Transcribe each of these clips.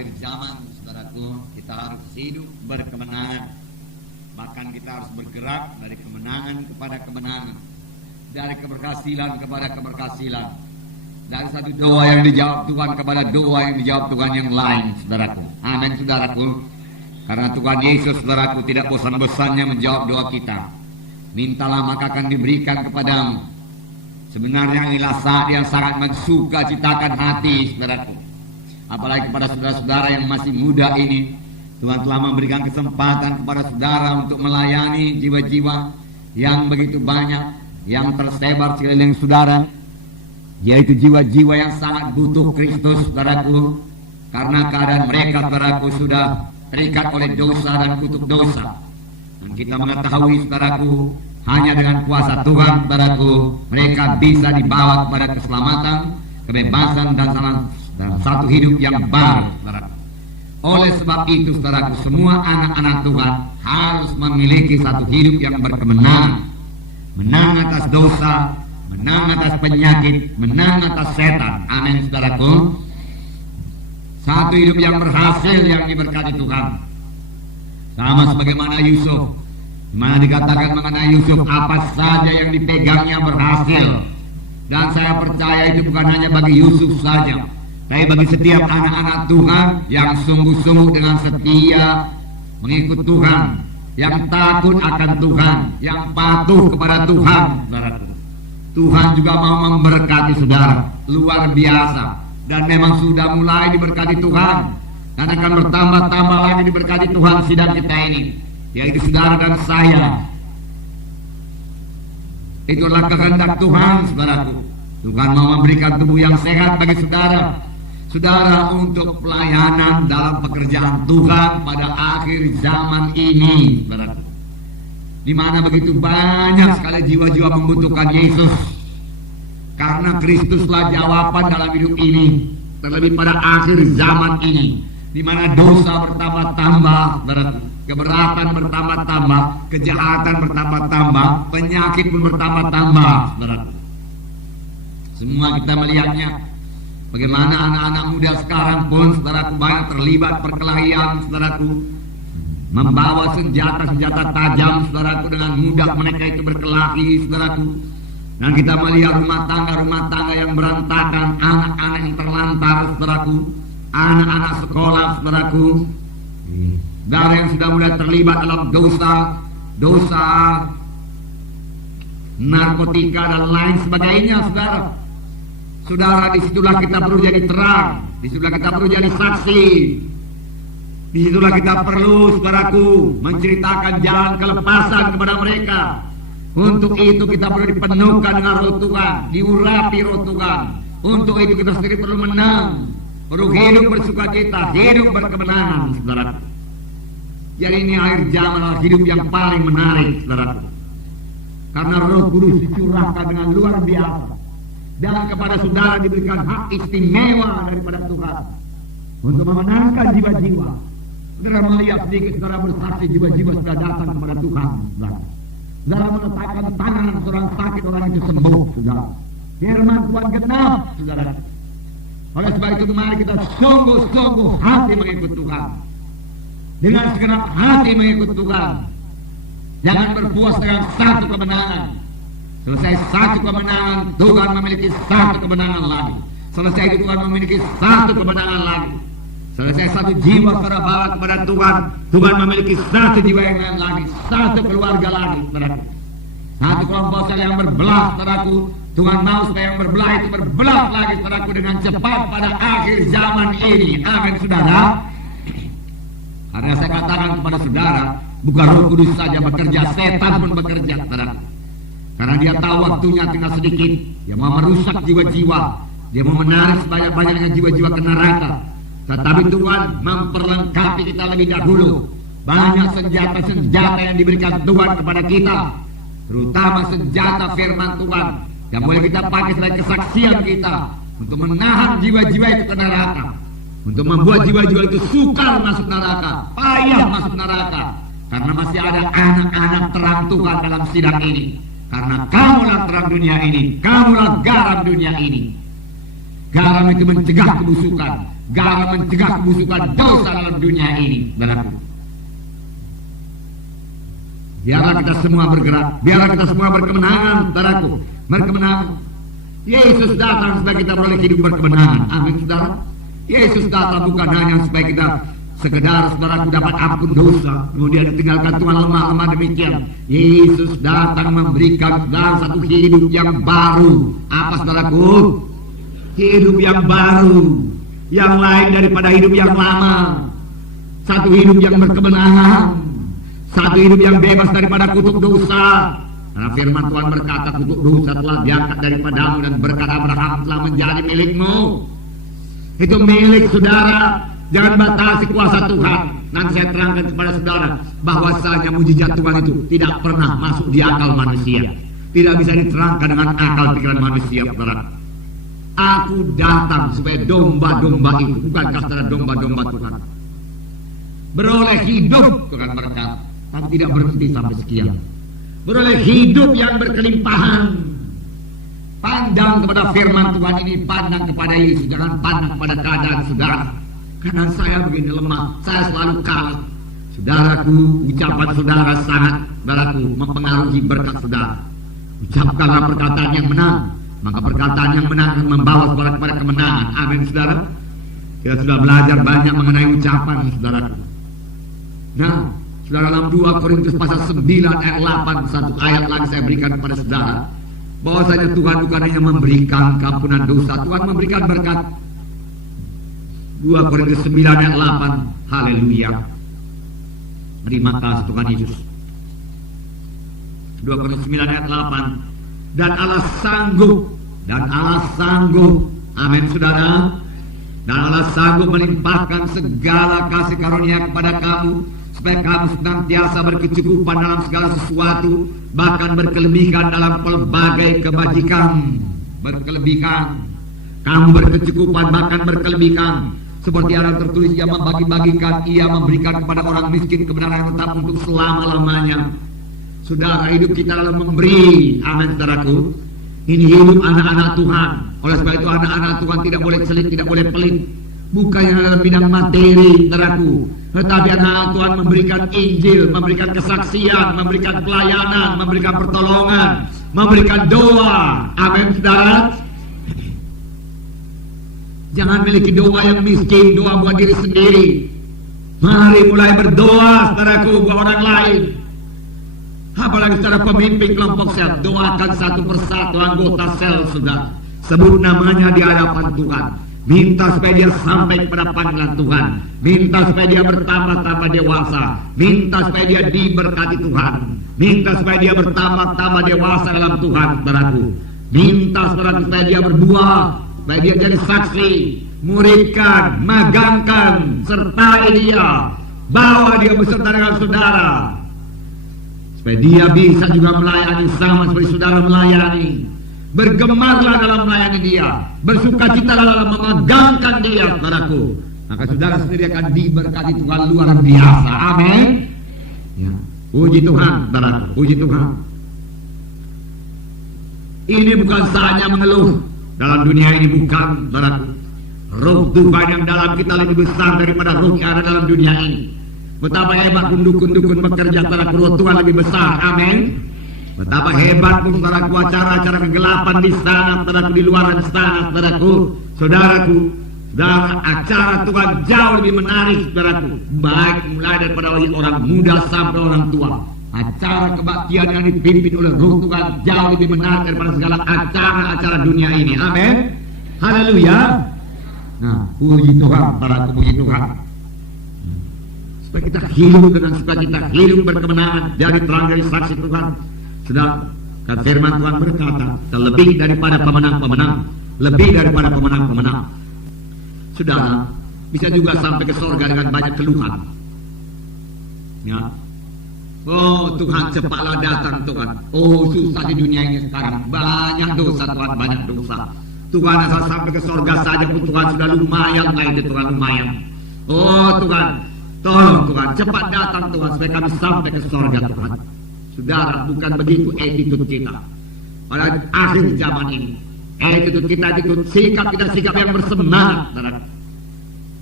akhir zaman, saudaraku, kita harus hidup berkemenangan. Bahkan kita harus bergerak dari kemenangan kepada kemenangan, dari keberhasilan kepada keberhasilan, dari satu doa yang dijawab Tuhan kepada doa yang dijawab Tuhan yang lain, saudaraku. Amin, saudaraku. Karena Tuhan Yesus, saudaraku, tidak bosan-bosannya menjawab doa kita. Mintalah maka akan diberikan kepadamu. Sebenarnya inilah saat yang sangat mensukacitakan hati, saudaraku. Apalagi kepada saudara-saudara yang masih muda ini, Tuhan telah memberikan kesempatan kepada saudara untuk melayani jiwa-jiwa yang begitu banyak, yang tersebar sekeliling saudara, yaitu jiwa-jiwa yang sangat butuh Kristus, saudaraku. Karena keadaan mereka, saudaraku, sudah terikat oleh dosa dan kutuk dosa. Dan kita mengetahui, saudaraku, hanya dengan kuasa Tuhan, saudaraku, mereka bisa dibawa kepada keselamatan, kebebasan, dan satu hidup yang baru, saudaraku. Oleh sebab itu, saudaraku, semua anak-anak Tuhan harus memiliki satu hidup yang berkemenangan. Menang atas dosa, menang atas penyakit, menang atas setan. Amin, saudaraku. Satu hidup yang berhasil, yang diberkati Tuhan. Sama sebagaimana Yusuf, mana dikatakan mengenai Yusuf, apa saja yang dipegangnya berhasil. Dan saya percaya itu bukan hanya bagi Yusuf saja, tapi bagi setiap anak-anak Tuhan yang sungguh-sungguh dengan setia mengikut Tuhan, yang takut akan Tuhan, yang patuh kepada Tuhan. Tuhan juga mau memberkati saudara luar biasa, dan memang sudah mulai diberkati Tuhan, dan akan bertambah-tambah lagi diberkati Tuhan sidang kita ini, yaitu saudara dan saya. Itulah kehendak Tuhan, saudaraku. Tuhan mau memberikan tubuh yang sehat bagi saudara untuk pelayanan dalam pekerjaan Tuhan pada akhir zaman ini, saudaraku. Di mana begitu banyak sekali jiwa-jiwa membutuhkan Yesus. Karena Kristuslah jawaban dalam hidup ini, terlebih pada akhir zaman ini, di mana dosa bertambah-tambah, keberatan bertambah-tambah, kejahatan bertambah-tambah, penyakit pun bertambah-tambah. Semua kita melihatnya, bagaimana anak-anak muda sekarang pun, saudaraku, banyak terlibat perkelahian, saudaraku, membawa senjata-senjata tajam, saudaraku, dengan mudah mereka itu berkelahi, saudaraku. Dan kita melihat rumah tangga yang berantakan, anak-anak yang terlantar, saudaraku, anak-anak sekolah, saudaraku, dan yang sudah mulai terlibat dalam dosa narkotika dan lain sebagainya, saudara. Saudara, disitulah kita perlu jadi terang, disitulah kita perlu jadi saksi, disitulah kita perlu, saudaraku, menceritakan jalan kelepasan kepada mereka. Untuk itu kita perlu dipenuhkan dengan roh Tuhan, diurapi roh Tuhan. Untuk itu kita sendiri perlu menang, perlu hidup bersukacita, hidup berkemenangan, saudara. Jadi ini akhir zaman, hidup yang paling menarik, saudara. Karena Roh Kudus dicurahkan dengan luar biasa, dan kepada saudara diberikan hak istimewa daripada Tuhan untuk memenangkan jiwa-jiwa. Saudara melihat sedikit, saudara bersaksi, jiwa-jiwa sudah datang kepada Tuhan, saudara. Saudara meletakkan tangan seorang sakit, orang itu sembuh, saudara. Firman Tuhan genap, saudara. Oleh sebab itu mari kita sungguh-sungguh hati mengikut Tuhan, dengan segenap hati mengikut Tuhan. Jangan berpuas dengan satu kemenangan. Selesai satu kemenangan, Tuhan memiliki satu kemenangan lagi. Selesai itu Tuhan memiliki satu kemenangan lagi. Selesai satu jiwa saudara bawa kepada Tuhan, Tuhan memiliki satu jiwa yang lain lagi, satu keluarga lagi, saudaraku. Satu kelompok yang berbelah, saudaraku. Tuhan mau supaya yang berbelah itu berbelah lagi, saudaraku, dengan cepat pada akhir zaman ini. Amin, saudara. Karena saya katakan kepada saudara, bukan Roh Kudus saja bekerja, setan pun bekerja, saudara. Karena dia tahu waktunya tinggal sedikit, dia mau merusak jiwa-jiwa, dia mau menarik sebanyak-banyaknya jiwa-jiwa ke neraka. Tetapi Tuhan memperlengkapi kita lebih dahulu. Banyak senjata-senjata yang diberikan Tuhan kepada kita, terutama senjata firman Tuhan, yang boleh kita pakai sebagai kesaksian kita untuk menahan jiwa-jiwa itu ke neraka, untuk membuat jiwa-jiwa itu sukar masuk neraka, payah masuk neraka. Karena masih ada anak-anak terang Tuhan dalam sidang ini. Karena kamulah terang dunia ini, kamulah garam dunia ini. Garam itu mencegah kebusukan, gaya mencegah kebusukan dosa dalam dunia ini, saudaraku. Biarlah kita semua bergerak, biarlah kita semua berkemenangan, saudaraku, berkemenangan. Yesus datang supaya kita beroleh hidup berkemenangan. Amin, saudara. Yesus datang bukan hanya supaya kita sekedar, saudaraku, dapat ampun dosa, kemudian ditinggalkan Tuhan lemah-lemah demikian. Yesus datang memberikan saudara satu hidup yang baru. Apa, saudaraku? Hidup yang baru, yang lain daripada hidup yang lama. Satu hidup yang berkemenangan, satu hidup yang bebas daripada kutuk dosa. Karena firman Tuhan berkata, kutuk dosa telah diangkat daripadamu dan berkat Abraham telah menjadi milikmu. Itu milik saudara. Jangan batasi kuasa Tuhan. Nanti saya terangkan kepada saudara bahwasanya mujizat Tuhan itu tidak pernah masuk di akal manusia, tidak bisa diterangkan dengan akal pikiran manusia, saudara. Aku datang supaya domba-domba itu, bukankah saudara domba-domba Tuhan, beroleh hidup, Tuhan berkata, tapi tidak berhenti sampai sekian. Beroleh hidup yang berkelimpahan. Pandang kepada firman Tuhan ini, pandang kepada Yesus, jangan pandang kepada keadaan saudara. Karena saya begini lemah, saya selalu kalah. Saudaraku, ucapan saudara sangat, saudaraku, mempengaruhi berkat saudara. Ucapkanlah perkataan yang menang, maka perkataan yang menang akan membawa saudara kepada kemenangan. Amin, saudara. Kita sudah belajar banyak mengenai ucapan, saudaraku. Nah, saudara, dalam 2 Korintus pasal 9 ayat 8, satu ayat lagi saya berikan kepada saudara, bahwasanya Tuhan bukan hanya memberikan keampunan dosa, Tuhan memberikan berkat. 2 Korintus 9 ayat 8. Haleluya. Terima kasih Tuhan Yesus. 2 Korintus 9 ayat 8. Dan Allah sanggup, amin, saudara. Dan Allah sanggup melimpahkan segala kasih karunia kepada kamu, supaya kamu senantiasa berkecukupan dalam segala sesuatu, bahkan berkelebihan dalam pelbagai kebajikan. Berkelebihan. Kamu berkecukupan, bahkan berkelebihan. Seperti yang tertulis, ia membagi-bagikan, ia memberikan kepada orang miskin kebenaran yang tetap untuk selama-lamanya. Saudara, hidup kita dalam memberi. Amin, saudaraku. Ini hidup anak-anak Tuhan. Oleh sebab itu anak-anak Tuhan tidak boleh selit, tidak boleh pelit. Bukannya dalam bidang materi, saudaraku, tetapi anak Tuhan memberikan Injil, memberikan kesaksian, memberikan pelayanan, memberikan pertolongan, memberikan doa. Amin, saudara. Jangan miliki doa yang miskin, doa buat diri sendiri. Mari mulai berdoa, saudaraku, buat orang lain. Apalagi secara pemimpin kelompok sel, doakan satu persatu anggota sel, saudara. Sebut namanya di hadapan Tuhan. Minta supaya dia sampai kepada panggilan Tuhan. Minta supaya dia bertambah-tambah dewasa. Minta supaya dia diberkati Tuhan. Minta supaya dia bertambah-tambah dewasa dalam Tuhan, saudaraku. Minta supaya dia berbuah, supaya dia jadi saksi, muridkan, magangkan, sertai dia, bawa dia beserta dengan saudara, supaya dia bisa juga melayani sama seperti saudara melayani. Bergemarlah dalam melayani dia, bersukacita dalam memegangkan dia, saudaraku. Maka saudara sendiri akan diberkati Tuhan luar biasa. Amin. Ya. Puji Tuhan, saudaraku, puji Tuhan. Ini bukan saja mengeluh dalam dunia ini, bukan, saudaraku. Roh Tuhan yang dalam kita lebih besar daripada roh yang ada dalam dunia ini. Betapa hebat dukun-dukun bekerja, saudaraku, roh Tuhan lebih besar. Amin. Betapa hebat pun, saudaraku, acara-acara kegelapan di sana, saudaraku, di luar sana, saudaraku, saudaraku. Dan acara Tuhan jauh lebih menarik, saudaraku. Baik mulai daripada orang muda sampai orang tua. Acara kebaktian yang dipimpin oleh roh Tuhan jauh lebih menarik daripada segala acara-acara dunia ini. Amin. Haleluya. Nah, puji Tuhan, saudaraku, puji Tuhan. Supaya kita hidup dengan sukacita, hidup berkemenangan, jadi terang dari saksi Tuhan. Sudah, firman Tuhan berkata, lebih daripada pemenang-pemenang, lebih daripada pemenang-pemenang. Saudara, bisa juga sampai ke surga dengan banyak keluhan. Ya. Oh Tuhan, cepatlah datang Tuhan. Oh susah di dunia ini sekarang, banyak dosa Tuhan, banyak dosa. Tuhan, asal sampai ke surga saja pun Tuhan sudah lumayan, itu Tuhan, lumayan. Oh Tuhan, tolong Tuhan, cepat datang Tuhan supaya kami sampai ke surga Tuhan. Saudara, bukan begitu attitude kita pada akhir zaman ini. Attitude kita, sikap kita, sikap yang bersemangat, saudara.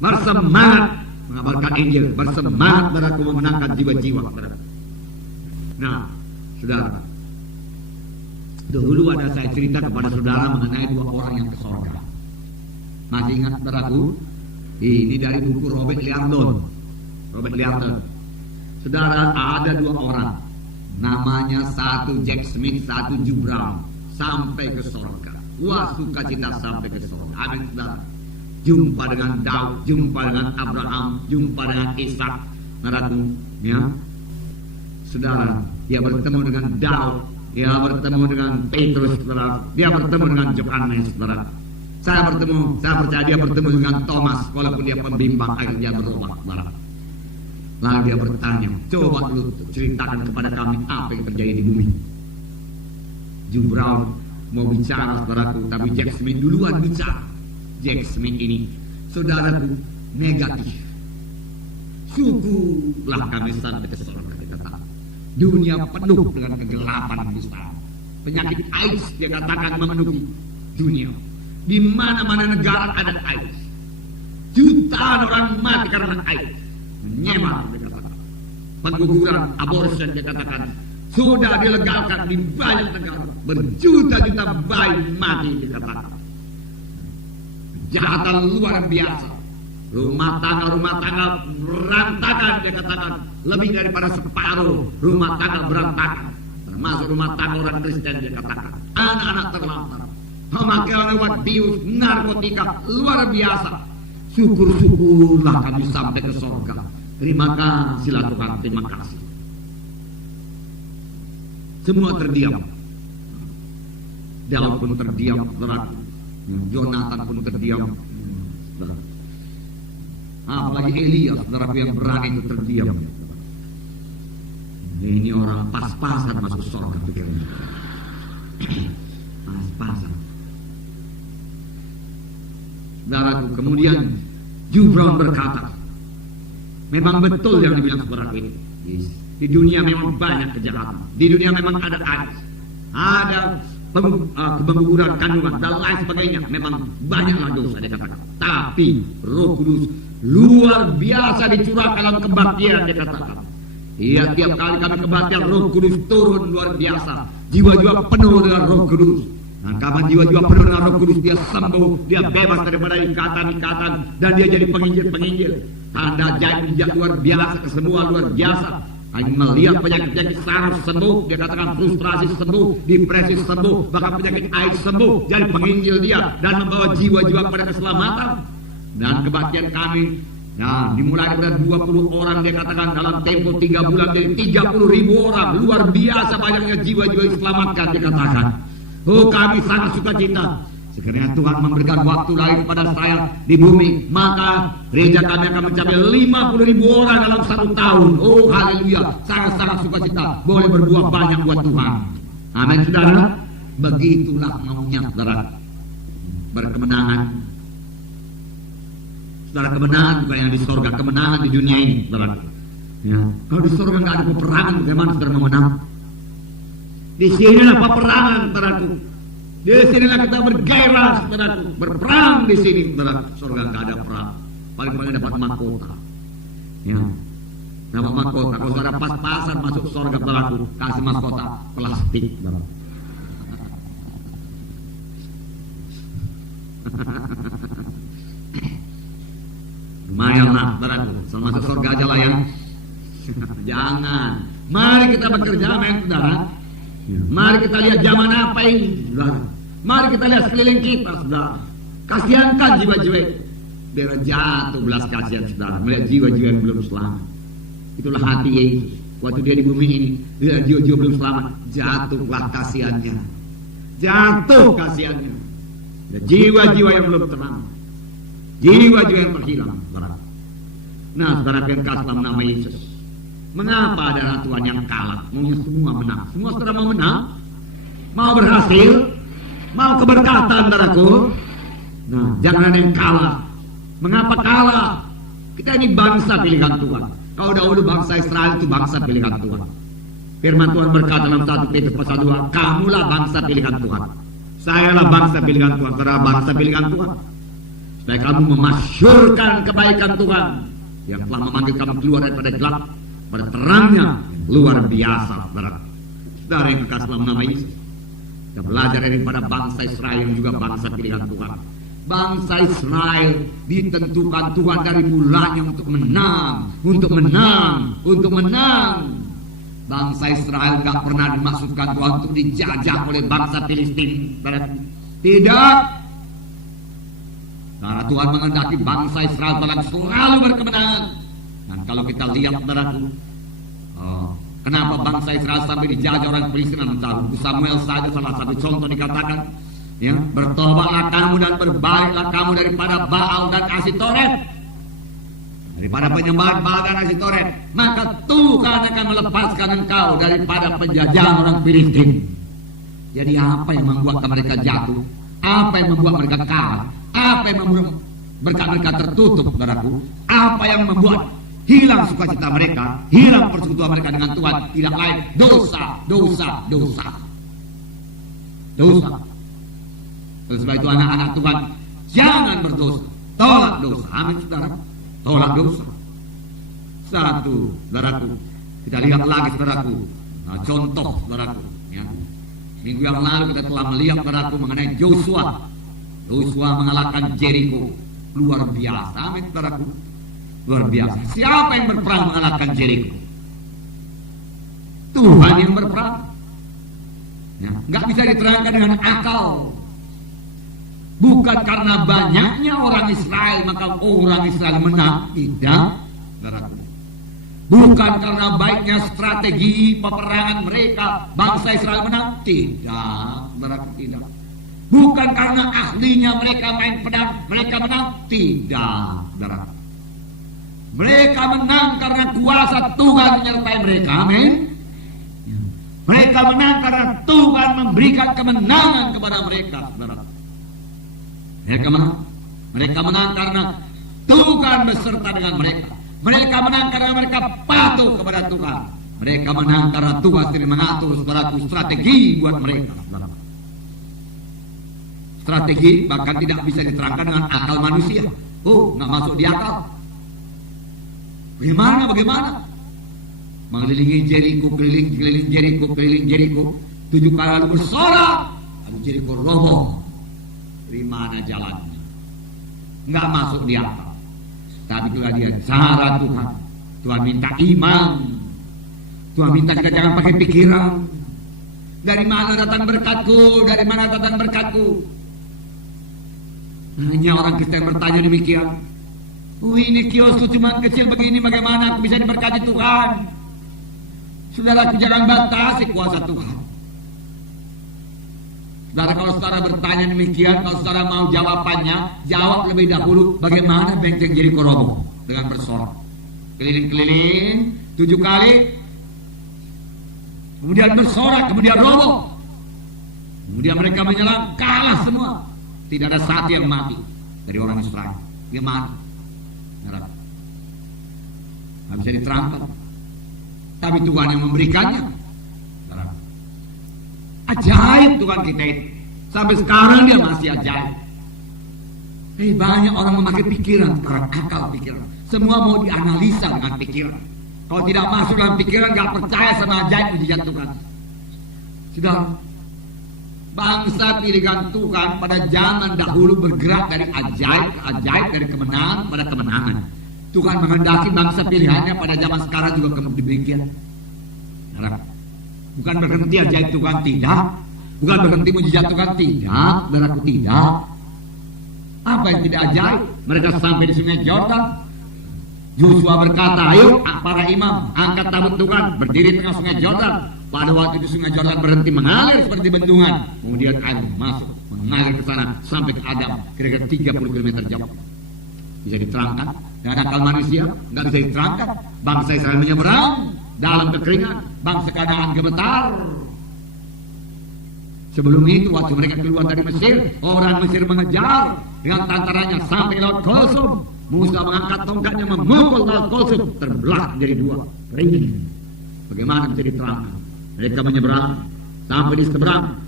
bersemangat mengabarkan Injil, bersemangat saudaraku memenangkan jiwa-jiwa saudara. Nah, saudara, dahulu ada saya cerita kepada saudara mengenai 2 orang yang ke sorga. Masih ingat saudaraku? Ini dari buku Robert Liardon. Saudara, ada 2 orang. Namanya satu Jack Smith, satu Joe Brown. Sampai ke sorga. Wah, sukacita sampai ke sorga. Amin, saudara. Jumpa dengan Daud, jumpa dengan Abraham, jumpa dengan Ishak. Saudaraku, ya. Saudara, dia bertemu dengan Daud, dia bertemu dengan Petrus, saudara. Dia bertemu dengan Yohanes, saudara. Saya percaya dia bertemu dengan Thomas, walaupun dia pembimbang, akhirnya dia berubah, saudara. Lalu dia bertanya, coba lu ceritakan kepada kami apa yang terjadi di bumi. Joe Brown mau bicara, saudaraku, tapi Jack Smith duluan bicara. Jack Smith ini, saudaraku, negatif. Syukurlah kami sampai ke surga, dia kata. Dunia penuh dengan kegelapan besar. Penyakit AIDS, dia katakan, memenuhi dunia. Di mana-mana negara ada AIDS. Jutaan orang mati karena AIDS. Menyemar, dia katakan. Pengguguran, abortion, dia katakan, sudah dilegalkan di banyak negara. Berjuta-juta bayi mati, dia katakan. Kejahatan luar biasa. Rumah tangga berantakan, dia katakan. Lebih daripada separuh rumah tangga berantakan. Termasuk rumah tangga orang Kristen, dia katakan. Anak-anak terlantar. Pemakaian lewat bius, narkotika, luar biasa. Syukur-syukurlah kami sampai ke surga. Terima kasih lah Tuhan, terima kasih. Semua terdiam. Daud pun terdiam, saudaraku. Jonathan pun terdiam. Apalagi Elia, saudaraku, yang berani itu terdiam. Ini orang pas-pasan masuk surga, pikirannya. Pas-pasan. Saudaraku, kemudian Joe Brown berkata, memang betul yang dibilang saudaraku ini. Di dunia memang banyak kejahatan. Di dunia memang ada AIDS, ada kebeguran kandungan dan lain sebagainya. Memang banyaklah dosa, dia katakan. Tapi Roh Kudus luar biasa dicurahkan dalam kebaktian, dia katakan. Iya, tiap kali kami kebaktian, Roh Kudus turun luar biasa. Jiwa-jiwa penuh dengan Roh Kudus. Nah, kapan jiwa-jiwa penuh dengan Roh Kudus, dia sembuh, dia bebas daripada ikatan-ikatan, dan dia jadi penginjil-penginjil. Tanda janji luar biasa, kesembuhan luar biasa. Hanya melihat penyakit-penyakit saraf sembuh, dia katakan frustrasi sembuh, depresi sembuh, bahkan penyakit AIDS sembuh. Jadi penginjil dia dan membawa jiwa-jiwa pada keselamatan. Dan kebaktian kami, nah, dimulai dari 20 orang, dia katakan dalam tempo 3 bulan jadi 30.000 orang. Luar biasa banyaknya jiwa-jiwa diselamatkan, dia katakan. Oh, kami sangat sukacita. Sekiranya Tuhan memberikan waktu lain kepada saya di bumi, maka gereja kami akan mencapai 50.000 orang dalam 1 tahun. Oh, haleluya, sangat-sangat sukacita. Boleh berbuah banyak buat Tuhan. Amin, saudara. Begitulah maunya, saudara. Berkemenangan. Saudara, kemenangan bukan yang di surga, kemenangan di dunia ini, saudara. Ya. Kalau di surga nggak ada peperangan, bagaimana saudara mau menang? Di sinilah peperangan, saudaraku. Di sinilah kita bergairah, saudaraku, berperang di sini, saudara. Surga nggak ada perang, paling-paling dapat mahkota. Ya, dapat mahkota. Kalau saudara pas-pasan masuk surga, saudaraku, kasih mahkota plastik, saudara. Lumayanlah, saudaraku, sama masuk surga aja lah ya. Jangan. Mari kita bekerja, saudara. Mari kita lihat zaman apa ini, saudara. Mari kita lihat sekeliling kita, saudara. Kasihankan jiwa-jiwa. Biar jatuh belas kasihan, saudara, melihat jiwa-jiwa yang belum selamat. Itulah hati Yesus. Waktu dia di bumi ini, lihat jiwa-jiwa belum selamat, jatuhlah kasihannya. Jatuh kasihannya. Jiwa-jiwa yang belum tenang, jiwa-jiwa yang terhilang, saudara. Nah, saudara, yang kasih dalam nama Yesus. Mengapa ada Tuhan yang kalah? Maunya semua menang. Semua saudara mau menang, mau berhasil, mau keberkatan, saudaraku. Nah, jangan ada yang kalah. Mengapa kalah? Kita ini bangsa pilihan Tuhan. Kalau dahulu bangsa Israel itu bangsa pilihan Tuhan. Firman Tuhan berkata dalam 1 Petrus pasal 2, kamulah bangsa pilihan Tuhan. Sayalah bangsa pilihan Tuhan. Saudara, bangsa pilihan Tuhan. supaya kamu memasyurkan kebaikan Tuhan yang telah memanggil kamu keluar daripada gelap pada terangnya luar biasa. Saudara yang kekasih dalam nama Yesus, kita belajar daripada bangsa Israel yang juga bangsa pilihan Tuhan. Bangsa Israel ditentukan Tuhan dari mulanya untuk menang, untuk menang, untuk menang. Bangsa Israel gak pernah dimaksudkan Tuhan untuk dijajah oleh bangsa Filistin. Tidak. Karena Tuhan menghendaki bangsa Israel selalu berkemenangan. Dan kalau kita lihat, saudaraku, kenapa bangsa Israel sampai dijajah orang Filistin? Buku Samuel saja salah satu contoh dikatakan, ya, bertobatlah kamu dan berbaliklah kamu daripada Baal dan Asitoret, daripada penyembahan Baal dan Asitoret, maka Tuhan akan melepaskan engkau daripada penjajahan orang Filistin. Jadi apa yang membuat mereka jatuh? Apa yang membuat mereka kalah? Apa yang membuat mereka tertutup, saudaraku? Apa yang membuat hilang sukacita mereka, hilang persekutuan mereka dengan Tuhan? Tidak lain dosa, dosa, dosa, dosa. Oleh sebab itu anak-anak Tuhan, jangan berdosa, tolak dosa. Amin, saudara. Tolak dosa. Satu, saudaraku, kita lihat lagi, saudaraku, contoh, saudaraku, ya. Minggu yang lalu kita telah melihat, saudaraku, mengenai Joshua. Joshua mengalahkan Jericho. Luar biasa, amin, saudaraku. Luar biasa. Siapa yang berperang mengalahkan Jericho? Tuhan yang berperang. Ya, nggak bisa diterangkan dengan akal. Bukan karena banyaknya orang Israel maka orang Israel menang. Tidak, saudaraku. Bukan karena baiknya strategi peperangan mereka bangsa Israel menang. Tidak, saudaraku, tidak. Bukan karena ahlinya mereka main pedang mereka menang. Tidak, saudaraku. Mereka menang karena kuasa Tuhan menyertai mereka. Amin. Mereka menang karena Tuhan memberikan kemenangan kepada mereka, saudaraku. Mereka menang karena Tuhan beserta dengan mereka. Mereka menang karena mereka patuh kepada Tuhan. Mereka menang karena Tuhan sendiri mengatur, saudaraku, strategi buat mereka. Strategi bahkan tidak bisa diterangkan dengan akal manusia. Oh, nggak masuk di akal. Bagaimana? Mengelilingi Jericho, keliling Jericho, 7 kali lalu bersorak, lalu Jericho roboh. Dari mana jalannya? Nggak masuk di akal. Tapi itulah dia cara Tuhan. Tuhan minta iman. Tuhan minta kita jangan pakai pikiran. Dari mana datang berkatku? Dari mana datang berkatku? Hanya orang Kristen bertanya demikian. Ini kiosku cuma kecil begini, bagaimana aku bisa diberkati Tuhan? Saudaraku, jangan batasi kuasa Tuhan. Saudara, kalau saudara bertanya demikian, kalau saudara mau jawabannya, jawab lebih dahulu bagaimana benteng Jericho roboh dengan bersorak. Keliling-keliling 7 kali, kemudian bersorak, kemudian roboh. Kemudian mereka menyerang, kalah semua. Tidak ada satu yang mati dari orang Israel. Dia mati. Tidak bisa diterangkan. Tapi Tuhan yang memberikannya. Ajaib Tuhan kita itu. Sampai sekarang dia masih ajaib. Banyak orang memakai pikiran sekarang, akal pikiran. Semua mau dianalisa dengan pikiran. Kalau tidak masuk dalam pikiran, gak percaya sama ajaib mujizat Tuhan. Sudah, bangsa pilihan Tuhan pada zaman dahulu bergerak dari ajaib ke ajaib, dari kemenangan pada kemenangan. Tuhan menghendaki bangsa pilihannya pada zaman sekarang juga demikian. Bukan berhenti ajaib Tuhan, tidak. Bukan berhenti mujizat Tuhan, tidak. Saudaraku, tidak. Apa yang tidak ajaib? Mereka sampai di sungai Yordan. Joshua berkata, ayo para imam, angkat tabut Tuhan, berdiri tengah sungai Yordan. Pada waktu itu sungai Yordan berhenti mengalir seperti bendungan. Kemudian air masuk, mengalir ke sana sampai ke Adam, kira-kira 30 km jauh. Bisa diterangkan? Dan akal manusia nggak bisa diterangkan. Bangsa Israel menyeberang dalam kekeringan, bangsa Kanaan gemetar. Sebelum itu waktu mereka keluar dari Mesir, orang Mesir mengejar dengan tantaranya sampai laut Kulsum. Musa mengangkat tongkatnya memukul laut Kulsum, terbelah menjadi 2. Bagaimana bisa diterangkan? Mereka menyeberang sampai di seberang.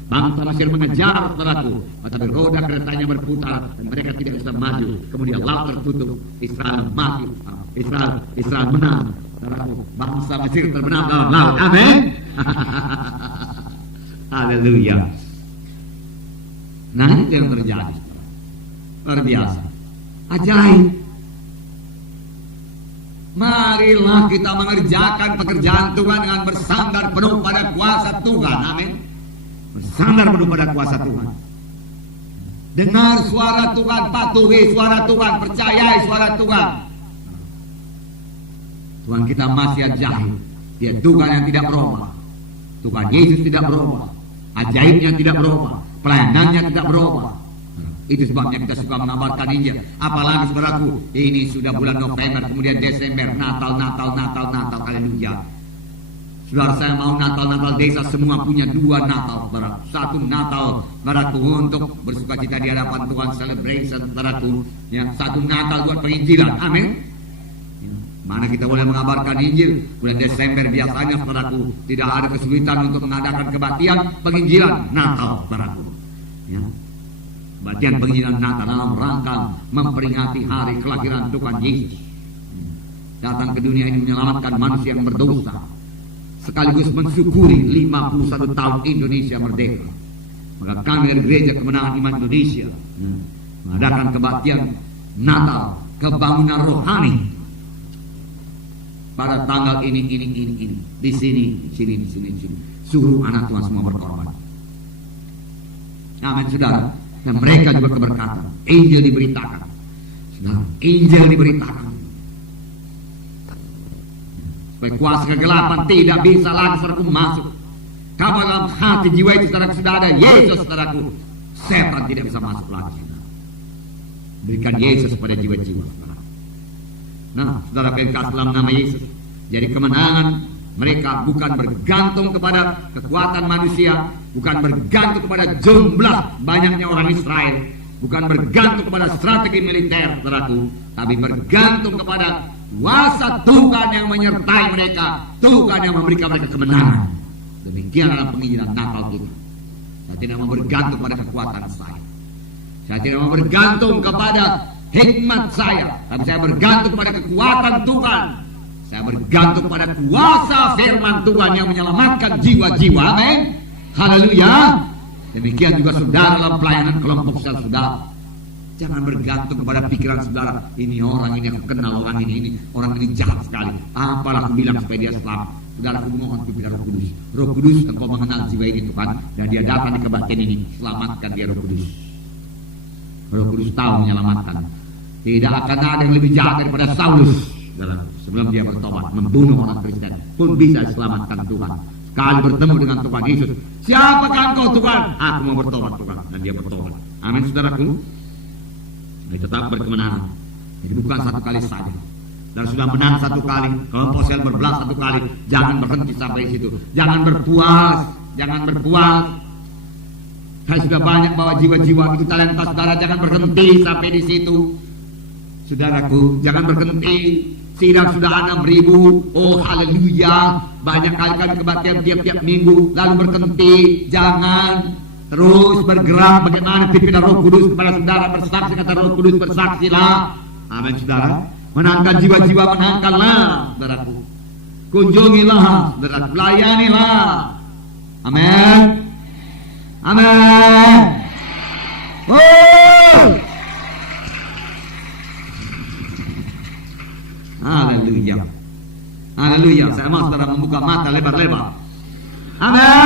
Bangsa Mesir mengejar, saudaraku, tetapi roda keretanya berputar dan mereka tidak bisa maju. Kemudian laut tertutup, Israel mati, Israel menang. Saudaraku, bangsa Mesir terbenam dalam laut. Amin. Haleluya. Nah, itu yang terjadi. Luar biasa, ajaib. Marilah kita mengerjakan pekerjaan Tuhan dengan bersandar penuh pada kuasa Tuhan. Amin. Bersandar penuh pada kuasa Tuhan. Dengar suara Tuhan, patuhi suara Tuhan, percayai suara Tuhan. Tuhan kita masih ajaib. Dia Tuhan yang tidak berubah. Tuhan Yesus tidak berubah. Ajaibnya tidak berubah. Pelayanannya tidak berubah. Itu sebabnya kita suka mengabarkan Injil. Apalagi saudaraku, ini sudah bulan November, kemudian Desember, Natal. Haleluya. Saudara, saya mau Natal desa semua punya 2 Natal, saudara. Satu Natal, saudaraku, untuk bersukacita di hadapan Tuhan, celebration, saudaraku. Ya, satu Natal buat penginjilan. Amin. Mana kita boleh mengabarkan Injil. Bulan Desember biasanya, saudaraku, tidak ada kesulitan untuk mengadakan kebaktian penginjilan Natal, saudaraku. Ya. Kebaktian penginjilan Natal dalam rangka memperingati hari kelahiran Tuhan Yesus. Datang ke dunia ini menyelamatkan manusia yang berdosa, sekaligus mensyukuri 51 tahun Indonesia merdeka. Maka kami dari Gereja Kemenangan Iman Indonesia mengadakan kebaktian Natal, kebangunan rohani pada tanggal ini. Di sini. Suruh anak Tuhan semua berkorban. Amin, saudara. Dan mereka juga keberkatan. Injil diberitakan. Saudara, Injil diberitakan. Supaya kuasa kegelapan tidak bisa lagi, saudaraku, masuk ke dalam hati jiwa itu, saudaraku. Sudah ada Yesus, saudaraku. Setan tidak bisa masuk lagi. Berikan Yesus pada jiwa-jiwa, saudara. Nah, saudara, kasih dalam nama Yesus. Jadi kemenangan mereka bukan bergantung kepada kekuatan manusia, bukan bergantung kepada jumlah banyaknya orang Israel, bukan bergantung kepada strategi militer, saudaraku, tapi bergantung kepada kuasa Tuhan yang menyertai mereka, Tuhan yang memberikan mereka kemenangan. Demikian dalam penginjilan Natal itu. Saya tidak mau bergantung pada kekuatan saya. Saya tidak mau bergantung kepada hikmat saya, tapi saya bergantung pada kekuatan Tuhan. Saya bergantung pada kuasa firman Tuhan yang menyelamatkan jiwa-jiwa. Amin. Haleluya. Demikian juga saudara dalam pelayanan kelompok sel saudara. Jangan bergantung kepada pikiran saudara. Ini orang ini aku kenal, orang ini jahat sekali. Apalah aku bilang supaya dia selamat. Saudara, aku mohon pimpin Roh Kudus. Roh Kudus, engkau mengenal jiwa ini Tuhan, dan dia datang di kebaktian ini. Selamatkan dia, Roh Kudus. Roh Kudus tahu menyelamatkan. Tidak akan ada yang lebih jahat daripada Saulus. Sebelum dia bertobat, membunuh orang Kristen pun bisa diselamatkan Tuhan. Sekali bertemu dengan Tuhan Yesus, siapakah engkau Tuhan? Aku mau bertobat Tuhan, dan dia bertobat. Amin, saudaraku. Dia tetap berkemenangan. Jadi bukan satu kali saja. Dan sudah menang satu kali, kelompok sel berbelas satu kali. Jangan berhenti sampai situ. Jangan berpuas. Saya sudah banyak bawa jiwa-jiwa itu talenta saudara. Jangan berhenti sampai di situ, saudaraku. Jangan berhenti. Sidang sudah 6.000. Oh haleluya. Banyak kali kan kebaktian tiap-tiap minggu, lalu berhenti. Jangan, terus bergerak. Bagaimana pimpinan Roh Kudus kepada saudara bersaksi, kata Roh Kudus, bersaksilah. Amin, saudara. Menangkan jiwa-jiwa, menangkanlah, saudaraku. Kunjungilah, saudaraku. Layanilah. Amin. Amin. Oh. Haleluya. Haleluya. Saya mau saudara membuka mata lebar-lebar. Amin.